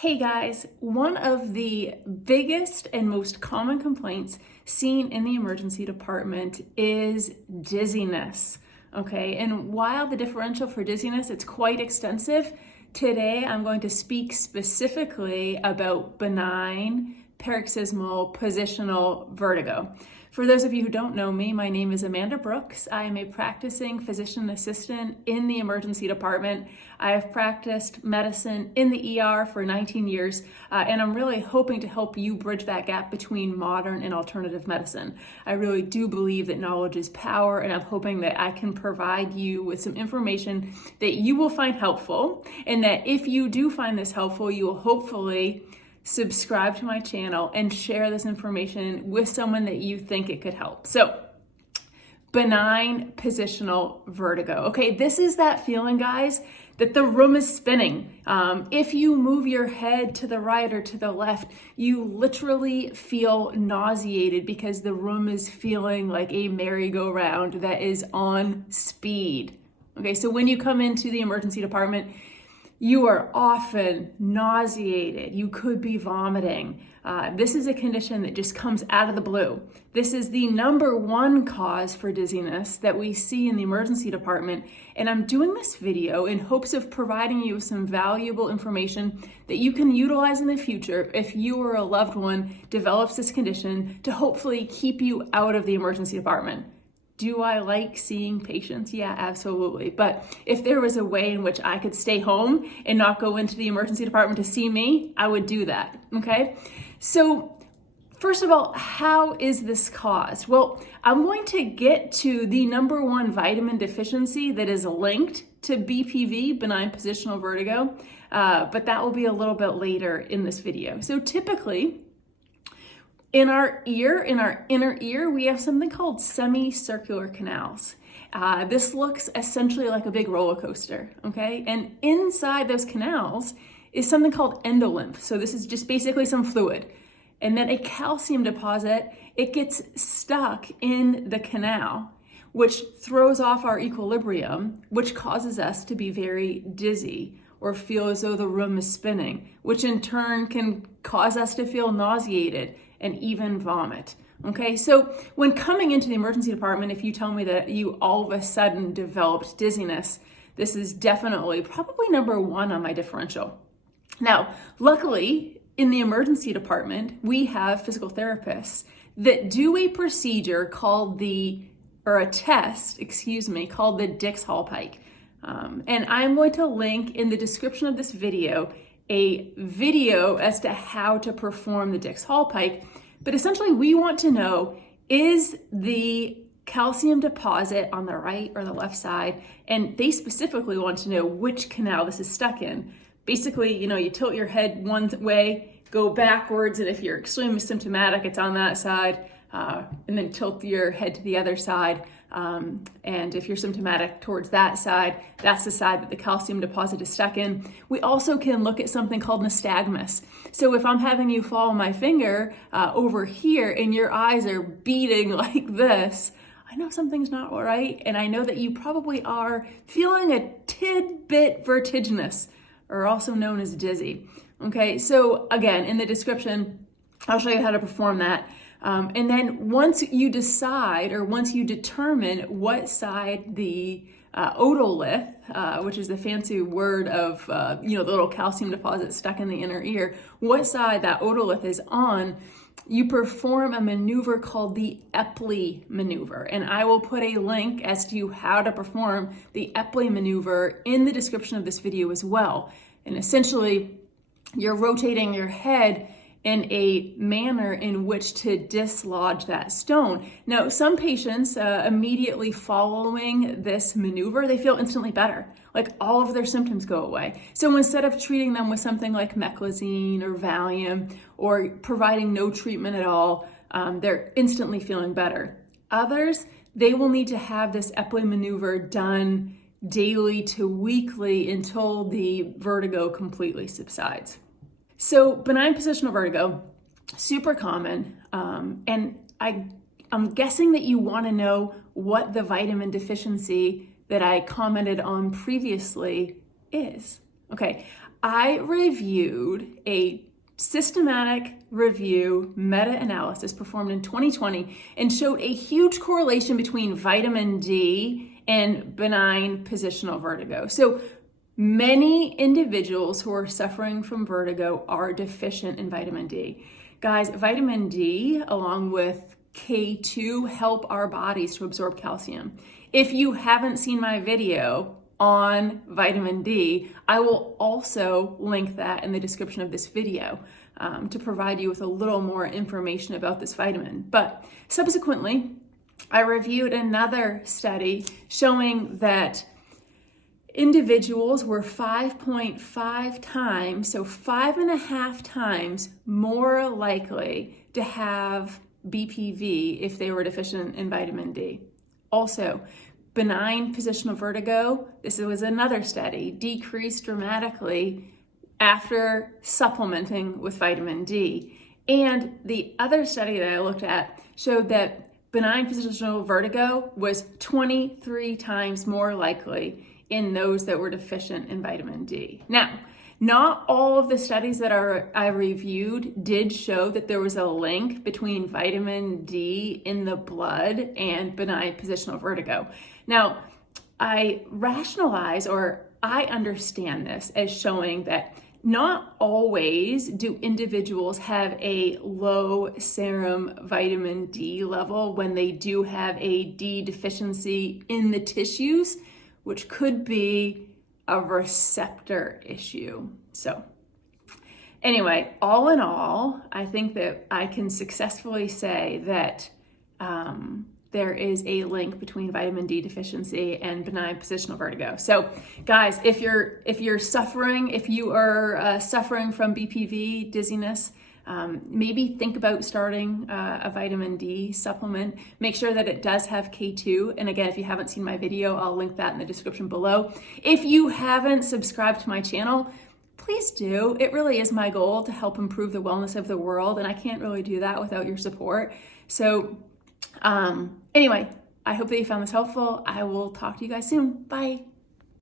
Hey guys, one of the biggest and most common complaints seen in the emergency department is dizziness. Okay, and while the differential for dizziness, it's quite extensive, today I'm going to speak specifically about benign paroxysmal positional vertigo. For those of you who don't know me, my name is Amanda Brooks. I am a practicing physician assistant in the emergency department. I have practiced medicine in the ER for 19 years, and I'm really hoping to help you bridge that gap between modern and alternative medicine. I really do believe that knowledge is power, and I'm hoping that I can provide you with some information that you will find helpful, and that if you do find this helpful, you will hopefully subscribe to my channel and share this information with someone that you think it could help. So, benign positional vertigo. Okay, this is that feeling, guys, that the room is spinning. If you move your head to the right or to the left, you literally feel nauseated because the room is feeling like a merry-go-round that is on speed. Okay, so when you come into the emergency department, you are often nauseated. You could be vomiting. This is a condition that just comes out of the blue. This is the number one cause for dizziness that we see in the emergency department. And I'm doing this video in hopes of providing you some valuable information that you can utilize in the future if you or a loved one develops this condition to hopefully keep you out of the emergency department. Do I like seeing patients? Yeah, absolutely. But if there was a way in which I could stay home and not go into the emergency department to see me, I would do that, okay? So first of all, how is this caused? Well, I'm going to get to the number one vitamin deficiency that is linked to BPV, benign positional vertigo, but that will be a little bit later in this video. So typically, in our inner ear, we have something called semicircular canals. This looks essentially like a big roller coaster, okay? And inside those canals is something called endolymph. So this is just basically some fluid. And then a calcium deposit, it gets stuck in the canal, which throws off our equilibrium, which causes us to be very dizzy or feel as though the room is spinning, which in turn can cause us to feel nauseated and even vomit. Okay, so when coming into the emergency department, if you tell me that you all of a sudden developed dizziness, this is definitely probably number one on my differential. Now, luckily, in the emergency department, we have physical therapists that do a procedure called a test called the Dix-Hallpike. And I'm going to link in the description of this video a video as to how to perform the Dix-Hallpike. But essentially, we want to know, is the calcium deposit on the right or the left side? And they specifically want to know which canal this is stuck in. Basically, you tilt your head one way, go backwards, and if you're extremely symptomatic, it's on that side, and then tilt your head to the other side. And if you're symptomatic towards that side, that's the side that the calcium deposit is stuck in. We also can look at something called nystagmus. So if I'm having you follow my finger over here and your eyes are beating like this, I know something's not right, and I know that you probably are feeling a tidbit vertiginous, or also known as dizzy. Okay, so again, in the description, I'll show you how to perform that. And then once you decide, or once you determine what side the otolith, which is the fancy word of, the little calcium deposit stuck in the inner ear, what side that otolith is on, you perform a maneuver called the Epley maneuver. And I will put a link as to how to perform the Epley maneuver in the description of this video as well. And essentially, you're rotating your head in a manner in which to dislodge that stone. Now, some patients immediately following this maneuver, they feel instantly better. Like all of their symptoms go away. So instead of treating them with something like meclizine or Valium or providing no treatment at all, they're instantly feeling better. Others, they will need to have this Epley maneuver done daily to weekly until the vertigo completely subsides. So benign positional vertigo, super common, and I'm guessing that you want to know what the vitamin deficiency that I commented on previously is. Okay, I reviewed a systematic review meta-analysis performed in 2020 and showed a huge correlation between vitamin D and benign positional vertigo. So many individuals who are suffering from vertigo are deficient in vitamin D. Guys, vitamin D along with K2 help our bodies to absorb calcium. If you haven't seen my video on vitamin D, I will also link that in the description of this video to provide you with a little more information about this vitamin. But subsequently, I reviewed another study showing that individuals were 5.5 times, so 5.5 times more likely to have BPV if they were deficient in vitamin D. Also, benign positional vertigo, this was another study, decreased dramatically after supplementing with vitamin D. And the other study that I looked at showed that benign positional vertigo was 23 times more likely in those that were deficient in vitamin D. Now, not all of the studies that I reviewed did show that there was a link between vitamin D in the blood and benign positional vertigo. Now, I understand this as showing that not always do individuals have a low serum vitamin D level when they do have a D deficiency in the tissues, which could be a receptor issue. So anyway, all in all, I think that I can successfully say that there is a link between vitamin D deficiency and benign positional vertigo. So guys, if you are suffering from BPV, dizziness, maybe think about starting a vitamin D supplement. Make sure that it does have K2. And again, if you haven't seen my video, I'll link that in the description below. If you haven't subscribed to my channel, please do. It really is my goal to help improve the wellness of the world, and I can't really do that without your support. So anyway, I hope that you found this helpful. I will talk to you guys soon. Bye.